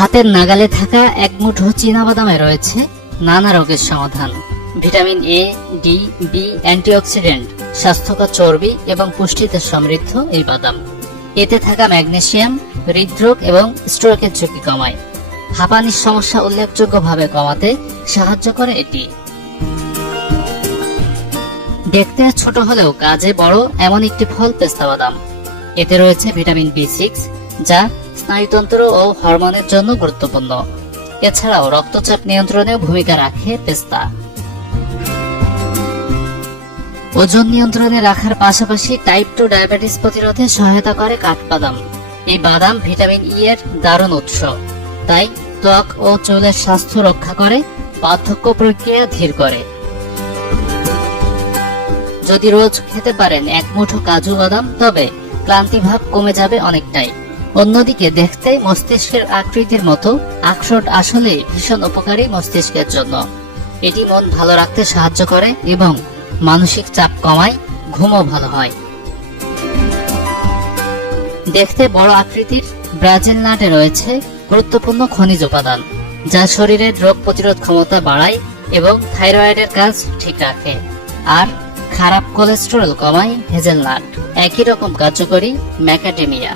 হাতের নাগালে থাকা এক মুঠো চীনাবাদামে রয়েছে নানা রোগের সমাধান। Vitamin A D B antioxidant, স্বাস্থ্যকর চর্বি এবং পুষ্টিতে সমৃদ্ধ এই বাদাম। এতে থাকা ম্যাগনেসিয়াম, হৃদরোগ এবং স্ট্রোকের ঝুঁকি কমায়। হাঁপানির সমস্যা উল্লেখযোগ্যভাবে কমাতে সাহায্য করে এটি। দেখতে ছোট হলেও কাজে বড় এমন একটি ফল পেস্তা বাদাম। এতে রয়েছে ভিটামিন বি সিক্স যা স্নায়ুতন্ত্র ও হরমোনের জন্য গুরুত্বপূর্ণ। এছাড়াও রক্তচাপ নিয়ন্ত্রণেও ভূমিকা রাখে পেস্তা। ওজন নিয়ন্ত্রণে রাখার পাশাপাশি টাইপ টু ডায়াবেটিস প্রতিরোধে সহায়তা করে কাঠবাদাম। এই বাদাম ভিটামিন ই এর দারুণ উৎস। তাই ত্বক ও চুলের স্বাস্থ্য রক্ষা করে, পার্থক্য প্রক্রিয়া ধীর করে। যদি রোজ খেতে পারেন এক মুঠো কাজু বাদাম, তবে ক্লান্তি ভাব কমে যাবে অনেকটাই। অন্যদিকে দেখতে মস্তিষ্কের আকৃতির মতো আখরোট আসলে ভীষণ উপকারী মস্তিষ্কের জন্য। এটি মন ভালো রাখতে সাহায্য করে এবং মানসিক চাপ কমায়, ঘুমও ভালো হয়। দেখতে বড় আকৃতির ব্রাজিল নাটে রয়েছে গুরুত্বপূর্ণ খনিজ উপাদান, যা শরীরের রোগ প্রতিরোধ ক্ষমতা বাড়ায় এবং থাইরয়েডের কাজ ঠিক রাখে। আর খারাপ কোলেস্টেরল কমায় হেজেলনাট, একই রকম কার্যকরী ম্যাকাডেমিয়া।